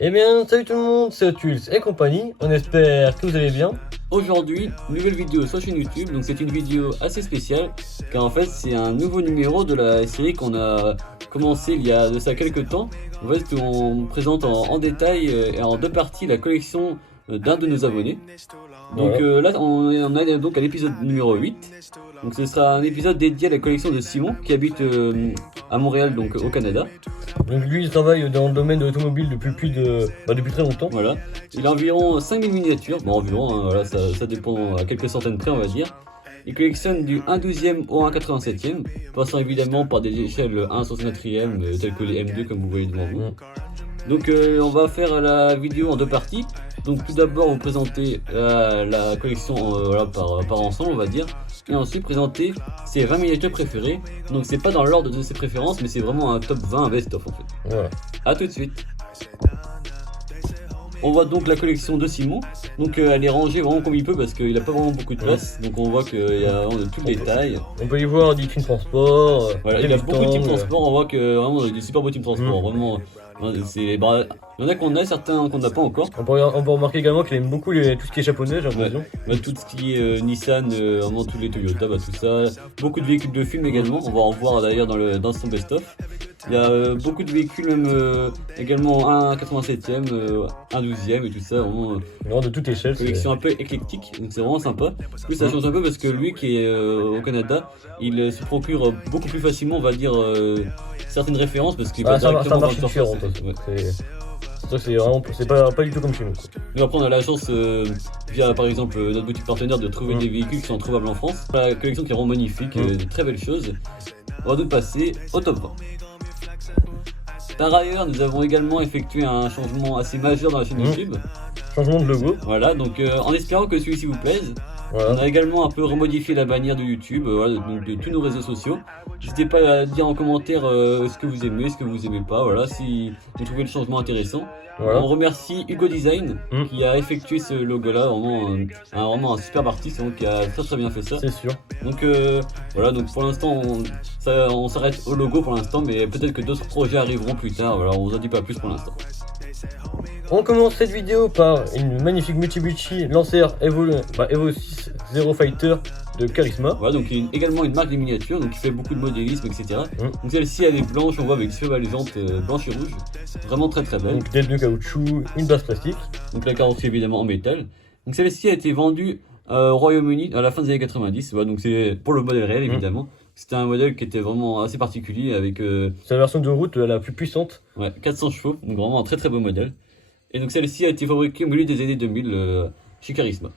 Eh bien, salut tout le monde, c'est Otuls et compagnie, on espère que vous allez bien. Aujourd'hui, nouvelle vidéo sur chaîne YouTube, donc c'est une vidéo assez spéciale, car en fait c'est un nouveau numéro de la série qu'on a commencé il y a de ça quelques temps. En fait, on présente en détail et en deux parties la collection d'un de nos abonnés. Donc Voilà. là, on est donc à l'épisode numéro 8. Donc ce sera un épisode dédié à la collection de Simon, qui habite à Montréal, donc au Canada. Donc lui, il travaille dans le domaine de l'automobile depuis très longtemps. Voilà, il a environ 5000 miniatures, bon environ, hein, voilà, ça dépend à quelques centaines près on va dire. Il collectionne du 1/12e au 1/87e, passant évidemment par des échelles 1/64e telles que les M2 comme vous voyez devant vous. Donc on va faire la vidéo en deux parties. Donc tout d'abord vous présenter la collection voilà, par ensemble on va dire. Et ensuite présenter ses 20 miniatures préférées. Donc c'est pas dans l'ordre de ses préférences mais c'est vraiment un top 20 un best-of en fait. Voilà. A tout de suite. On voit donc la collection de Simon, donc elle est rangée vraiment comme il peut parce qu'il a pas vraiment beaucoup de place, donc on voit qu'il y a vraiment de toutes les tailles. On peut y voir des teams transport, Voilà, il a beaucoup de teams transport, on voit que vraiment il y a des super beaux teams transport, vraiment. Il y en a qu'on a, certains qu'on n'a pas encore. On peut remarquer également qu'il aime beaucoup tout ce qui est japonais, j'ai l'impression. Tout ce qui est Nissan, vraiment tous les Toyota, tout ça. Beaucoup de véhicules de film également, on va en voir d'ailleurs dans son best-of. Il y a beaucoup de véhicules, même également un 87e, un 12e et tout ça, vraiment. De toute échelle. Collection un peu éclectique, donc c'est vraiment sympa. Plus ça change un peu parce que lui qui est au Canada, il se procure beaucoup plus facilement, on va dire, certaines références parce qu'il va directement dans le différent. C'est pas du tout comme chez nous. Nous après on a la chance via par exemple notre boutique partenaire de trouver des véhicules qui sont trouvables en France. La collection qui est vraiment magnifique, de très belles choses. On va donc passer au top 20. Par ailleurs, nous avons également effectué un changement assez majeur dans la chaîne YouTube. Changement de logo. Voilà, donc en espérant que celui-ci vous plaise, voilà. On a également un peu remodifié la bannière de YouTube, voilà, donc de tous nos réseaux sociaux. N'hésitez pas à dire en commentaire ce que vous aimez, ce que vous aimez pas, voilà, si vous trouvez le changement intéressant. Voilà. On remercie Hugo Design qui a effectué ce logo-là, vraiment un superbe artiste qui a très bien fait ça. C'est sûr. Donc voilà, donc pour l'instant on s'arrête au logo pour l'instant, mais peut-être que d'autres projets arriveront plus tard. Voilà, on vous en dit pas plus pour l'instant. On commence cette vidéo par une magnifique Mitsubishi Lancer Evo 6 Zero Fighter de Charisma. Voilà, donc également une marque de miniatures, donc qui fait beaucoup de modélisme, etc. Donc celle-ci elle est blanche, on voit avec super belles jantes blanches et rouges, vraiment très belle. Donc des pneus caoutchouc, une base plastique. Donc la carrosserie évidemment en métal. Donc celle-ci a été vendue au Royaume-Uni à la fin des années 90, voilà, donc c'est pour le modèle réel évidemment. C'était un modèle qui était vraiment assez particulier avec... C'est la version de route la plus puissante. Ouais, 400 chevaux, donc vraiment un très beau modèle. Et donc celle-ci a été fabriquée au milieu des années 2000 chez Charisma.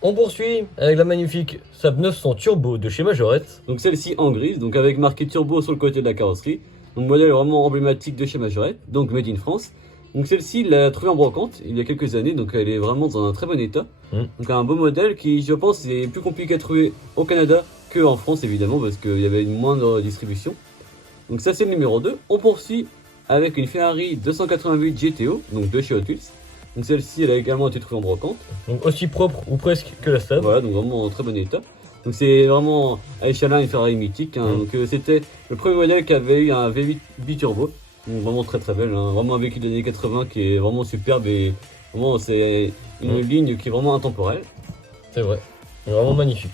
On poursuit avec la magnifique Saab 900 Turbo de chez Majorette. Donc celle-ci en grise, donc avec marqué Turbo sur le côté de la carrosserie. Donc modèle vraiment emblématique de chez Majorette, donc made in France. Donc celle-ci, il l'a trouvée en brocante il y a quelques années, donc elle est vraiment dans un très bon état. Donc un beau modèle qui, je pense, est plus compliqué à trouver au Canada qu'en France évidemment, parce qu'il y avait une moindre distribution. Donc ça c'est le numéro 2. On poursuit avec une Ferrari 288 GTO, donc de chez Hot Wheels. Donc celle-ci, elle a également été trouvée en brocante. Donc aussi propre ou presque que la Saab. Voilà, donc vraiment en très bon état. Donc c'est vraiment à échelle 1 une Ferrari mythique. Donc c'était le premier modèle qui avait eu un V8 biturbo. Donc vraiment très belle, vraiment un véhicule des années 80 qui est vraiment superbe et vraiment c'est une ligne qui est vraiment intemporelle. C'est vrai, vraiment magnifique.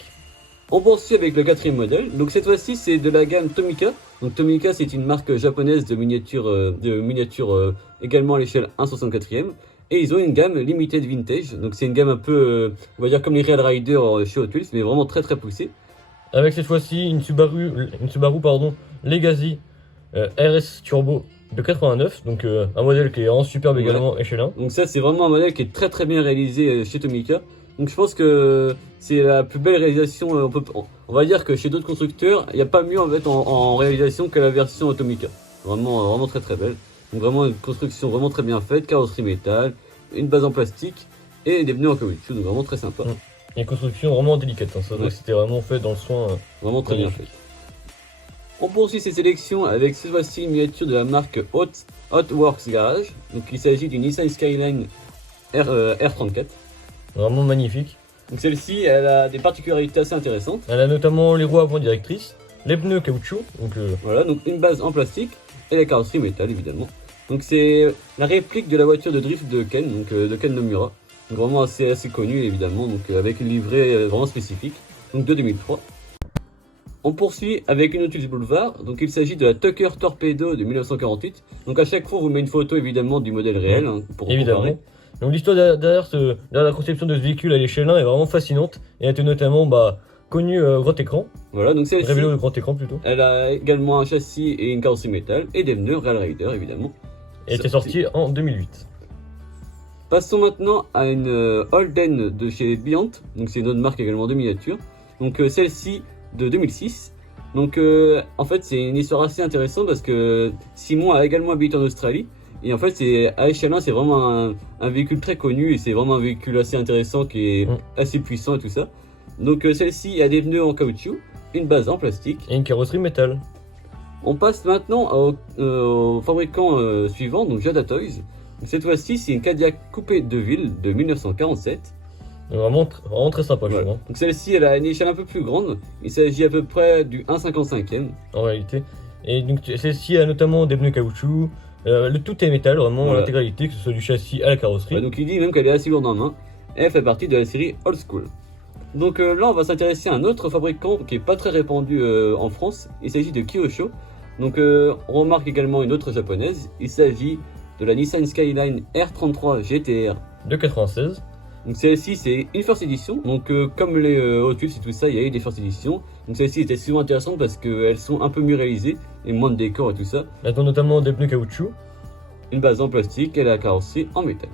On poursuit avec le quatrième modèle. Donc cette fois-ci c'est de la gamme Tomica. Donc Tomica c'est une marque japonaise de miniatures également à l'échelle 1/64e. Et ils ont une gamme limited vintage. Donc c'est une gamme un peu, on va dire comme les Real Rider chez Hot Wheels, mais vraiment très poussée. Avec cette fois-ci une Subaru Legacy RS Turbo de 89, donc un modèle qui est en superbe également échelle 1. Donc ça c'est vraiment un modèle qui est très bien réalisé chez Tomica. Donc je pense que c'est la plus belle réalisation, on va dire que chez d'autres constructeurs, il n'y a pas mieux en fait en réalisation que la version Tomica. Vraiment très belle. Donc vraiment une construction vraiment très bien faite, carrosserie métal, une base en plastique et des pneus en caoutchouc, donc vraiment très sympa. Et une construction vraiment délicate, ça donc c'était vraiment fait dans le soin. Vraiment très bien fait. On poursuit ces sélections avec cette fois-ci une miniature de la marque Hot Works Garage. Donc il s'agit d'une Nissan Skyline R34. Vraiment magnifique. Donc celle-ci, elle a des particularités assez intéressantes. Elle a notamment les roues avant directrices, les pneus caoutchouc. Voilà, donc une base en plastique et la carrosserie métal évidemment. Donc c'est la réplique de la voiture de drift de Ken, donc de Ken Nomura. Donc vraiment assez connu évidemment, donc avec une livrée vraiment spécifique, donc de 2003. On poursuit avec une Nautilus Boulevard, donc il s'agit de la Tucker Torpedo de 1948. Donc à chaque fois on vous met une photo évidemment du modèle réel hein, pour Évidemment. comparer. Donc l'histoire derrière la conception de ce véhicule à l'échelle 1 est vraiment fascinante et a été notamment connue grand écran, Voilà, donc celle-ci, révélée au grand écran plutôt, elle a également un châssis et une carrosserie métal et des pneus Rail Rider évidemment. et était sortie en 2008. Passons maintenant à une Holden de chez Beyond, donc c'est une autre marque également de miniature. Donc celle-ci de 2006. Donc en fait c'est une histoire assez intéressante parce que Simon a également habité en Australie. Et en fait c'est à échelle 1 c'est vraiment un véhicule très connu et c'est vraiment un véhicule assez intéressant qui est assez puissant et tout ça. Donc celle-ci a des pneus en caoutchouc, une base en plastique. Et une carrosserie métal. On passe maintenant au fabricant suivant, donc Jada Toys. Cette fois-ci, c'est une Cadillac coupée de ville de 1947. Donc vraiment très sympa, je Voilà. trouve, hein, Donc celle-ci, elle a une échelle un peu plus grande. Il s'agit à peu près du 1,55e. en réalité. Et donc celle-ci a notamment des pneus caoutchouc, le tout est métal, vraiment Voilà. l'intégralité, que ce soit du châssis à la carrosserie. Ouais, donc il dit même qu'elle est assez lourde en main. Et elle fait partie de la série Old School. Donc là, on va s'intéresser à un autre fabricant qui est pas très répandu en France. Il s'agit de Kyosho. Donc on remarque également une autre japonaise. Il s'agit de la Nissan Skyline R33 GTR. De 96. Donc celle-ci c'est une first edition, donc comme les Hot Wheels et tout ça, il y a eu des first editions. Donc celle-ci était souvent intéressante parce qu'elles sont un peu mieux réalisées et moins de décors et tout ça. Elles ont notamment des pneus caoutchouc. Une base en plastique et la carrosserie en métal.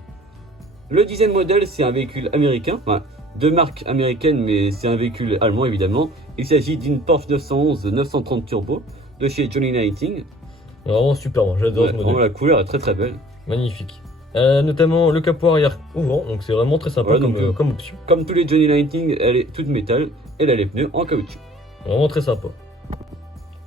Le 10e modèle c'est un véhicule américain, enfin de marque américaine mais c'est un véhicule allemand évidemment. Il s'agit d'une Porsche 911 930 Turbo de chez Johnny Lighting. Vraiment super, moi j'adore Ouais, ce vraiment modèle. la couleur est très belle. Magnifique. Notamment le capot arrière ouvrant, donc c'est vraiment très sympa Voilà, donc, comme option. Comme tous les Johnny Lighting, elle est toute métal et elle a les pneus en caoutchouc. Vraiment très sympa.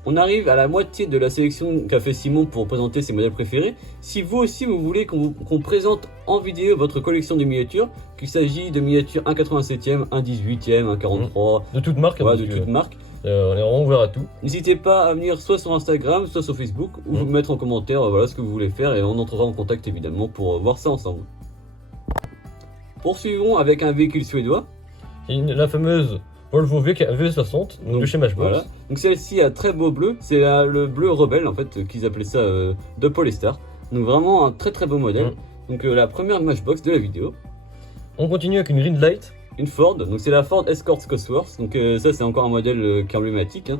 On arrive à la moitié de la sélection qu'a fait Simon pour présenter ses modèles préférés. Si vous aussi vous voulez qu'on présente en vidéo votre collection de miniatures, qu'il s'agit de miniatures 1,87e, 1,18e, 1,43, De toute marque, voilà, hein, de parce toute que, marque, on est vraiment ouvert à tout. n'hésitez pas à venir soit sur Instagram, soit sur Facebook, ou vous mettre en commentaire voilà, ce que vous voulez faire et on entrera en contact évidemment pour voir ça ensemble. Poursuivons avec un véhicule suédois. La fameuse Volvo V60, donc de chez Matchbox. Voilà. Donc celle-ci a très beau bleu, c'est le bleu rebelle en fait qu'ils appelaient ça de Polestar. Donc vraiment un très beau modèle. Donc la première Matchbox de la vidéo. On continue avec une Greenlight. Une Ford, donc c'est la Ford Escort Cosworth. Donc ça c'est encore un modèle qui est emblématique. Hein.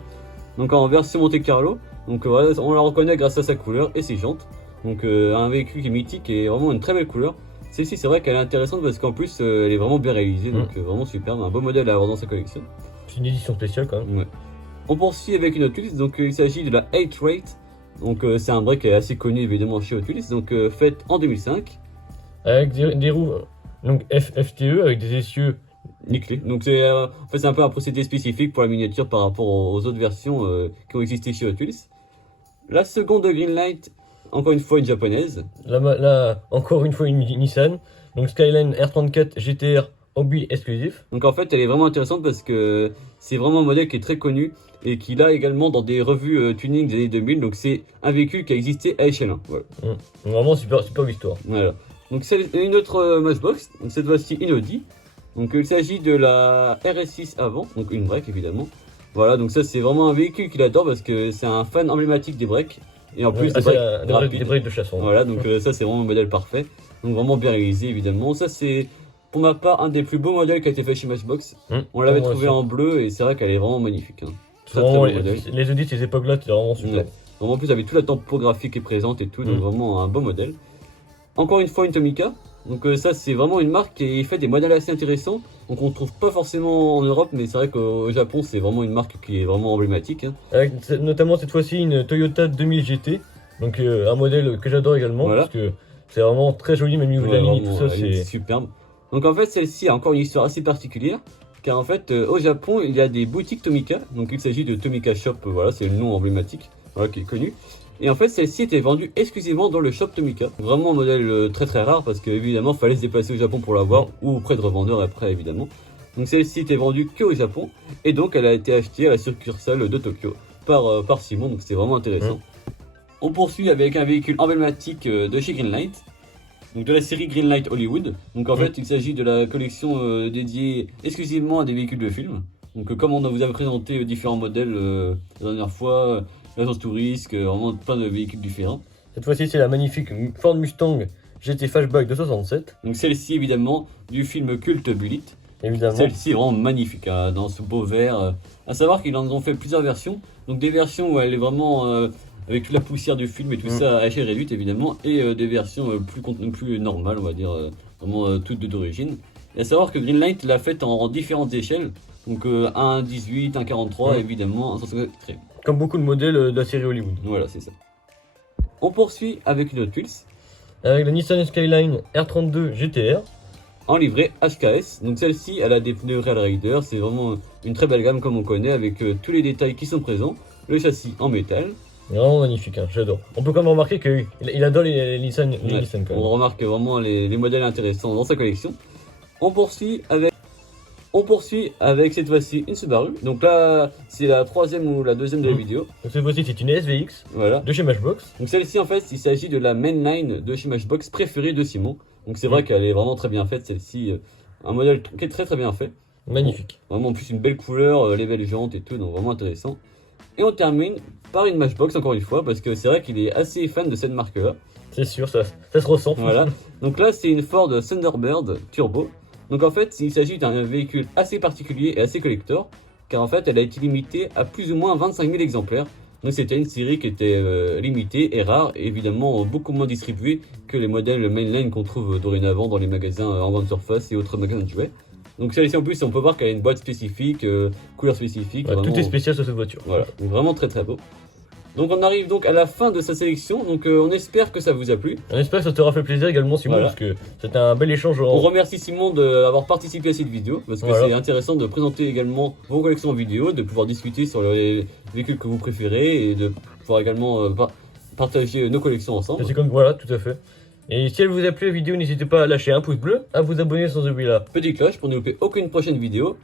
Donc en version Monte Carlo. Donc voilà, on la reconnaît grâce à sa couleur et ses jantes. Donc un véhicule qui est mythique et vraiment une très belle couleur. Celle-ci c'est vrai qu'elle est intéressante parce qu'en plus elle est vraiment bien réalisée, donc vraiment superbe, un beau modèle à avoir dans sa collection. C'est une édition spéciale quand même. Ouais. On poursuit avec une Hot Wheels, donc il s'agit de la 8-Rate. Donc c'est un break qui est assez connu évidemment chez Hot Wheels, donc faite en 2005. Avec des roues donc FTE avec des essieux. Nickelé. Donc c'est en fait c'est un peu un procédé spécifique pour la miniature par rapport aux autres versions qui ont existé chez Hot Wheels. La seconde Greenlight, encore une fois une japonaise. Là, encore une fois une Nissan. Donc Skyline R34 GTR Hobby exclusif. Donc en fait elle est vraiment intéressante parce que c'est vraiment un modèle qui est très connu et qui l'a également dans des revues tuning des années 2000. Donc c'est un véhicule qui a existé à échelle 1. Voilà. Donc vraiment super histoire. Voilà. Donc c'est une autre Matchbox, donc cette fois-ci une Audi. Donc il s'agit de la RS6 avant, donc une break évidemment. Voilà, donc ça c'est vraiment un véhicule qu'il adore parce que c'est un fan emblématique des breaks. Et en plus des breaks de chasson. Voilà, donc ça c'est vraiment un modèle parfait. Donc vraiment bien réalisé évidemment. Ça c'est pour ma part un des plus beaux modèles qui a été fait chez Matchbox. On l'avait trouvé en bleu et c'est vrai qu'elle est vraiment magnifique. Hein. Très beau modèle. Les Audi de ces époques-là, c'est vraiment super. Ouais. Donc, en plus avec toute la topographie qui est présente et tout, donc vraiment un beau modèle. Encore une fois une Tomica. Donc ça c'est vraiment une marque qui fait des modèles assez intéressants. Donc on ne trouve pas forcément en Europe, mais c'est vrai qu'au Japon c'est vraiment une marque qui est vraiment emblématique. Hein. Avec notamment cette fois-ci une Toyota 2000 GT. Donc un modèle que j'adore également, voilà. Parce que c'est vraiment très joli, même au niveau de la ligne et tout ça, c'est superbe. Donc en fait celle-ci a encore une histoire assez particulière. Car en fait au Japon il y a des boutiques Tomica. Donc il s'agit de Tomica Shop, voilà c'est le nom emblématique, voilà, qui est connu. Et en fait celle-ci était vendue exclusivement dans le shop Tomica. Vraiment un modèle très rare parce qu'évidemment il fallait se déplacer au Japon pour l'avoir ou auprès de revendeurs après évidemment. Donc celle-ci était vendue que au Japon et donc elle a été achetée à la succursale de Tokyo par Simon, donc c'est vraiment intéressant. On poursuit avec un véhicule emblématique de chez Greenlight, donc de la série Greenlight Hollywood. Donc en fait, il s'agit de la collection dédiée exclusivement à des véhicules de film. Donc comme on vous avait présenté différents modèles la dernière fois, l'agence Touriste, vraiment plein de véhicules différents. Cette fois-ci, c'est la magnifique Ford Mustang GT Fastback de 67. Donc celle-ci évidemment du film culte Bullitt. Évidemment. Celle-ci est vraiment magnifique hein, dans ce beau vert. À savoir qu'ils en ont fait plusieurs versions. Donc des versions où elle est vraiment avec toute la poussière du film et tout ça à échelle réduite évidemment. Et des versions plus normales on va dire, vraiment toutes d'origine. Et à savoir que Greenlight l'a faite en différentes échelles. Donc un 18, un 43 évidemment, un 153. Comme beaucoup de modèles de la série Hollywood. Voilà c'est ça. On poursuit avec une Hot Wheels. Avec la Nissan Skyline R32 GTR. En livrée HKS, donc celle-ci elle a des pneus Rail Rider, c'est vraiment une très belle gamme comme on connaît avec tous les détails qui sont présents, le châssis en métal. C'est vraiment magnifique, hein, j'adore. On peut quand même remarquer qu'il adore les Nissan, Ouais, Nissan quand même. on remarque vraiment les modèles intéressants dans sa collection. On poursuit avec cette fois-ci une Subaru, donc là c'est la troisième ou la deuxième de la vidéo. Donc cette fois-ci c'est une SVX Voilà. de chez Matchbox. Donc celle-ci en fait il s'agit de la mainline de chez Matchbox préférée de Simon. Donc c'est vrai qu'elle est vraiment très bien faite celle-ci, un modèle qui est très très bien fait. Magnifique. Vraiment en plus une belle couleur, les belles jantes et tout, donc vraiment intéressant. Et on termine par une Matchbox encore une fois parce que c'est vrai qu'il est assez fan de cette marque là. C'est sûr, ça se ressent. Voilà. Donc là c'est une Ford Thunderbird Turbo. Donc en fait il s'agit d'un véhicule assez particulier et assez collector car en fait elle a été limitée à plus ou moins 25 000 exemplaires. Donc c'était une série qui était limitée et rare et évidemment beaucoup moins distribuée que les modèles mainline qu'on trouve dorénavant dans les magasins en grande surface et autres magasins de jouets. Donc celle-ci en plus on peut voir qu'elle a une boîte spécifique, couleur spécifique. Ouais, vraiment, tout est spécial sur cette voiture. voilà, donc vraiment très très beau. Donc on arrive donc à la fin de sa sélection, donc on espère que ça vous a plu. On espère que ça t'aura fait plaisir également Simon, Voilà. parce que c'était un bel échange. On remercie Simon d'avoir participé à cette vidéo, parce que Voilà. c'est intéressant de présenter également vos collections en vidéo, de pouvoir discuter sur les véhicules que vous préférez et de pouvoir également partager nos collections ensemble. C'est comme voilà, tout à fait. Et si elle vous a plu la vidéo, n'hésitez pas à lâcher un pouce bleu, à vous abonner sans oublier là. Petite cloche pour ne louper aucune prochaine vidéo.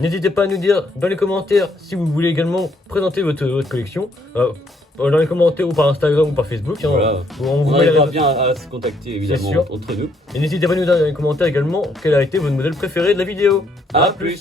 N'hésitez pas à nous dire dans les commentaires si vous voulez également présenter votre collection. Dans les commentaires ou par Instagram ou par Facebook. Hein, Voilà. on vous On met la- arrivera bien à se contacter évidemment sûr. entre nous. Et n'hésitez pas à nous dire dans les commentaires également quel a été votre modèle préféré de la vidéo. A plus.